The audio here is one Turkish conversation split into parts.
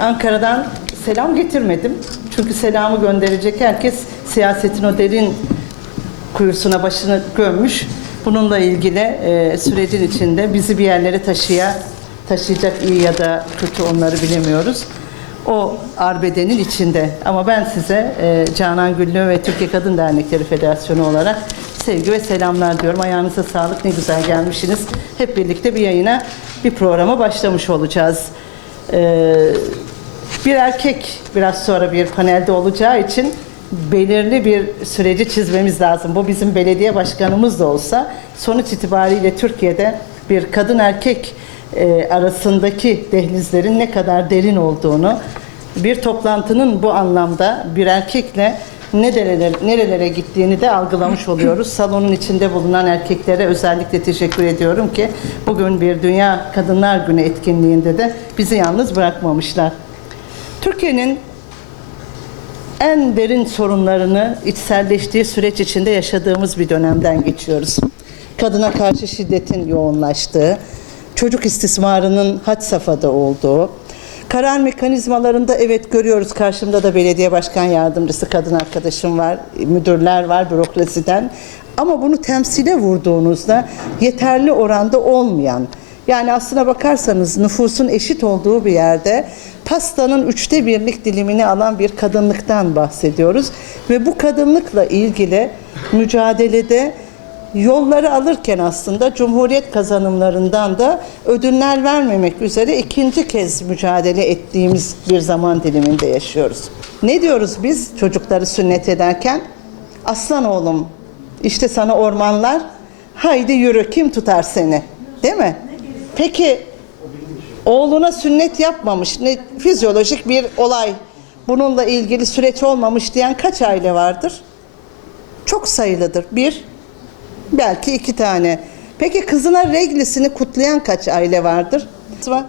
Ankara'dan selam getirmedim. Çünkü selamı gönderecek herkes siyasetin o derin kuyusuna başını gömmüş. Bununla ilgili e, sürecin içinde bizi bir yerlere taşıya, taşıyacak iyi ya da kötü onları bilemiyoruz. O arbedenin içinde. Ama ben size e, Canan Güllü ve Türkiye Kadın Dernekleri Federasyonu olarak sevgi ve selamlar diyorum. Ayağınıza sağlık, ne güzel gelmişsiniz. Hep birlikte bir yayına, bir programa başlamış olacağız. Ee, bir erkek biraz sonra bir panelde olacağı için belirli bir süreci çizmemiz lazım. Bu bizim belediye başkanımız da olsa sonuç itibariyle Türkiye'de bir kadın erkek e, arasındaki dehlizlerin ne kadar derin olduğunu, bir toplantının bu anlamda bir erkekle nerelere, nerelere gittiğini de algılamış oluyoruz. Salonun içinde bulunan erkeklere özellikle teşekkür ediyorum ki bugün bir Dünya Kadınlar Günü etkinliğinde de bizi yalnız bırakmamışlar. Türkiye'nin en derin sorunlarını içselleştiği süreç içinde yaşadığımız bir dönemden geçiyoruz. Kadına karşı şiddetin yoğunlaştığı, çocuk istismarının had safhada olduğu, karar mekanizmalarında evet görüyoruz karşımda da belediye başkan yardımcısı kadın arkadaşım var, müdürler var bürokrasiden. Ama bunu temsile vurduğunuzda yeterli oranda olmayan, yani aslına bakarsanız nüfusun eşit olduğu bir yerde pastanın üçte birlik dilimini alan bir kadınlıktan bahsediyoruz. Ve bu kadınlıkla ilgili mücadelede yolları alırken aslında Cumhuriyet kazanımlarından da ödünler vermemek üzere ikinci kez mücadele ettiğimiz bir zaman diliminde yaşıyoruz. Ne diyoruz biz çocukları sünnet ederken? Aslan oğlum işte sana ormanlar haydi yürü kim tutar seni değil mi? Peki oğluna sünnet yapmamış ne fizyolojik bir olay bununla ilgili süreç olmamış diyen kaç aile vardır? Çok sayılıdır. Bir, belki iki tane. Peki kızına reglisini kutlayan kaç aile vardır? Var.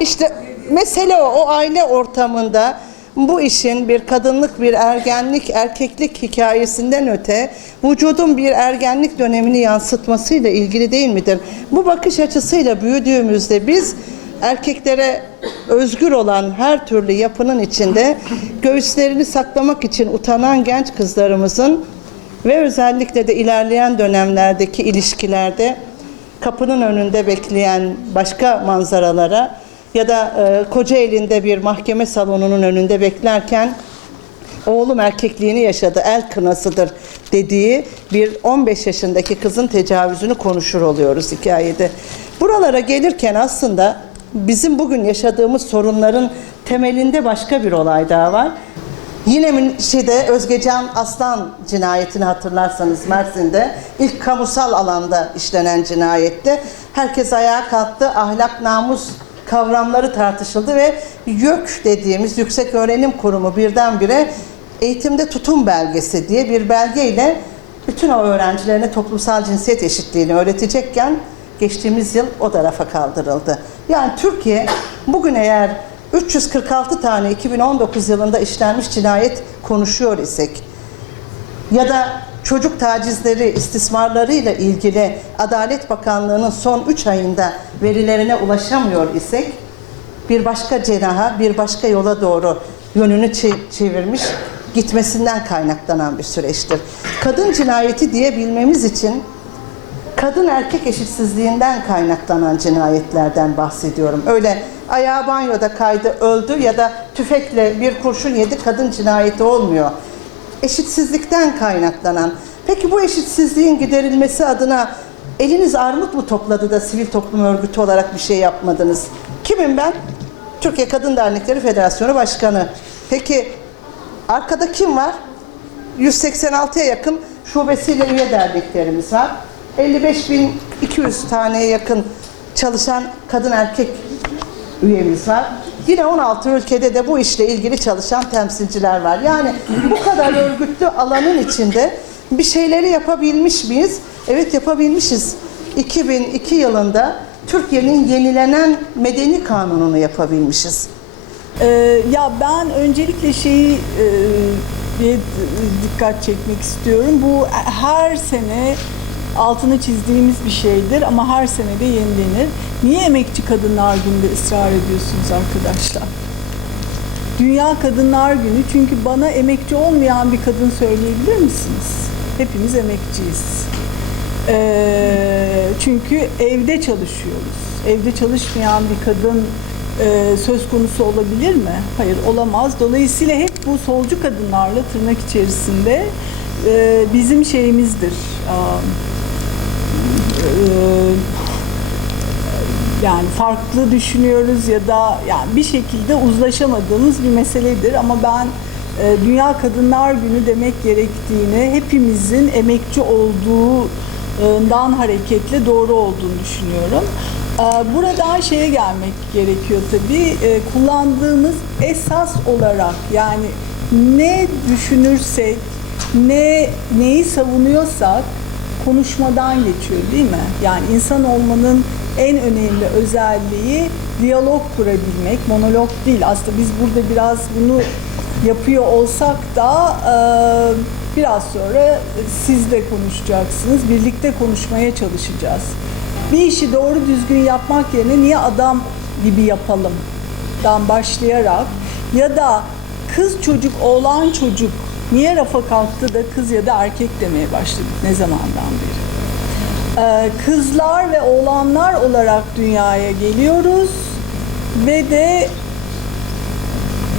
İşte mesele o, o aile ortamında bu işin bir kadınlık, bir ergenlik, erkeklik hikayesinden öte vücudun bir ergenlik dönemini yansıtmasıyla ilgili değil midir? Bu bakış açısıyla büyüdüğümüzde biz erkeklere özgür olan her türlü yapının içinde göğüslerini saklamak için utanan genç kızlarımızın ve özellikle de ilerleyen dönemlerdeki ilişkilerde kapının önünde bekleyen başka manzaralara ya da e, koca elinde bir mahkeme salonunun önünde beklerken oğlum erkekliğini yaşadı, el kınasıdır dediği bir 15 yaşındaki kızın tecavüzünü konuşur oluyoruz hikayede. Buralara gelirken aslında bizim bugün yaşadığımız sorunların temelinde başka bir olay daha var. Yine şeyde Özgecan Aslan cinayetini hatırlarsanız Mersin'de ilk kamusal alanda işlenen cinayette herkes ayağa kalktı, ahlak namus kavramları tartışıldı ve YÖK dediğimiz Yüksek Öğrenim Kurumu birdenbire eğitimde tutum belgesi diye bir belgeyle bütün o öğrencilerine toplumsal cinsiyet eşitliğini öğretecekken geçtiğimiz yıl o da rafa kaldırıldı. Yani Türkiye bugün eğer 346 tane 2019 yılında işlenmiş cinayet konuşuyor isek ya da çocuk tacizleri, istismarlarıyla ilgili Adalet Bakanlığı'nın son 3 ayında verilerine ulaşamıyor isek bir başka cenaha, bir başka yola doğru yönünü çe- çevirmiş gitmesinden kaynaklanan bir süreçtir. Kadın cinayeti diyebilmemiz için kadın erkek eşitsizliğinden kaynaklanan cinayetlerden bahsediyorum. Öyle ayağı banyoda kaydı öldü ya da tüfekle bir kurşun yedi kadın cinayeti olmuyor. Eşitsizlikten kaynaklanan. Peki bu eşitsizliğin giderilmesi adına eliniz armut mu topladı da sivil toplum örgütü olarak bir şey yapmadınız? Kimim ben? Türkiye Kadın Dernekleri Federasyonu Başkanı. Peki arkada kim var? 186'ya yakın şubesiyle üye derneklerimiz var. 55.200 taneye yakın çalışan kadın erkek üyemiz var. Yine 16 ülkede de bu işle ilgili çalışan temsilciler var. Yani bu kadar örgütlü alanın içinde bir şeyleri yapabilmiş miyiz? Evet yapabilmişiz. 2002 yılında Türkiye'nin yenilenen medeni kanununu yapabilmişiz. Ee, ya ben öncelikle şeyi e, dikkat çekmek istiyorum. Bu her sene altını çizdiğimiz bir şeydir ama her sene de yenilenir. Niye Emekçi Kadınlar Günü'nde ısrar ediyorsunuz arkadaşlar? Dünya Kadınlar Günü çünkü bana emekçi olmayan bir kadın söyleyebilir misiniz? Hepimiz emekçiyiz. Ee, çünkü evde çalışıyoruz. Evde çalışmayan bir kadın e, söz konusu olabilir mi? Hayır olamaz. Dolayısıyla hep bu solcu kadınlarla tırnak içerisinde e, bizim şeyimizdir. E, yani farklı düşünüyoruz ya da yani bir şekilde uzlaşamadığımız bir meseledir ama ben Dünya Kadınlar Günü demek gerektiğini hepimizin emekçi olduğundan hareketle doğru olduğunu düşünüyorum. Buradan şeye gelmek gerekiyor tabii kullandığımız esas olarak yani ne düşünürsek ne neyi savunuyorsak konuşmadan geçiyor değil mi? Yani insan olmanın en önemli özelliği diyalog kurabilmek, monolog değil. Aslında biz burada biraz bunu yapıyor olsak da e, biraz sonra siz de konuşacaksınız, birlikte konuşmaya çalışacağız. Bir işi doğru düzgün yapmak yerine niye adam gibi yapalım? Dan başlayarak ya da kız çocuk, oğlan çocuk niye rafa kalktı da kız ya da erkek demeye başladık ne zamandan beri? Ee, kızlar ve oğlanlar olarak dünyaya geliyoruz ve de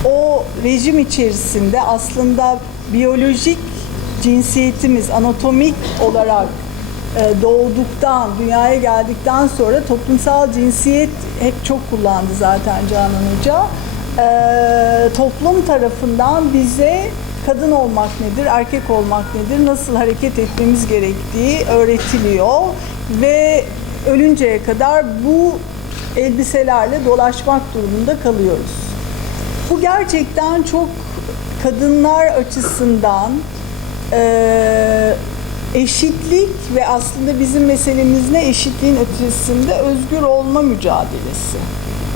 o rejim içerisinde aslında biyolojik cinsiyetimiz anatomik olarak e, doğduktan, dünyaya geldikten sonra toplumsal cinsiyet hep çok kullandı zaten Canan Hoca. E, toplum tarafından bize kadın olmak nedir, erkek olmak nedir, nasıl hareket etmemiz gerektiği öğretiliyor ve ölünceye kadar bu elbiselerle dolaşmak durumunda kalıyoruz. Bu gerçekten çok kadınlar açısından eee, eşitlik ve aslında bizim meselemiz ne eşitliğin ötesinde özgür olma mücadelesi.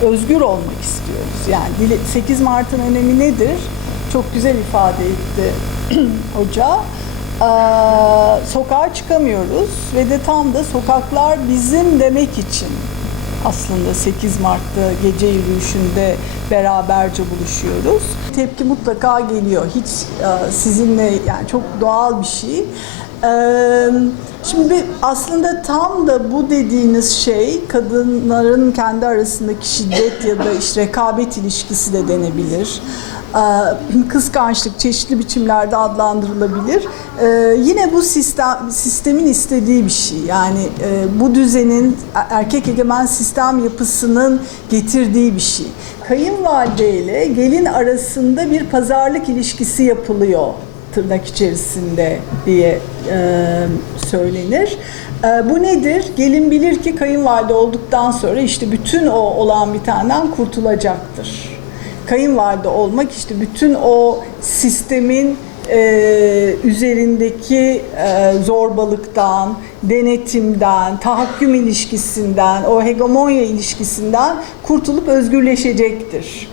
Özgür olmak istiyoruz. Yani dili- 8 Mart'ın önemi nedir? Çok güzel ifade etti hoca. Eee, sokağa çıkamıyoruz ve de tam da sokaklar bizim demek için aslında 8 Mart'ta gece yürüyüşünde beraberce buluşuyoruz. Tepki mutlaka geliyor. Hiç e, sizinle yani çok doğal bir şey. Şimdi aslında tam da bu dediğiniz şey kadınların kendi arasındaki şiddet ya da işte rekabet ilişkisi de denebilir. Kıskançlık çeşitli biçimlerde adlandırılabilir. Yine bu sistem sistemin istediği bir şey. Yani bu düzenin erkek egemen sistem yapısının getirdiği bir şey. Kayınvalide ile gelin arasında bir pazarlık ilişkisi yapılıyor tırnak içerisinde diye e, söylenir. E, bu nedir? Gelin bilir ki kayınvalide olduktan sonra işte bütün o olan bitenden kurtulacaktır. Kayınvalide olmak işte bütün o sistemin e, üzerindeki e, zorbalıktan, denetimden, tahakküm ilişkisinden, o hegemonya ilişkisinden kurtulup özgürleşecektir.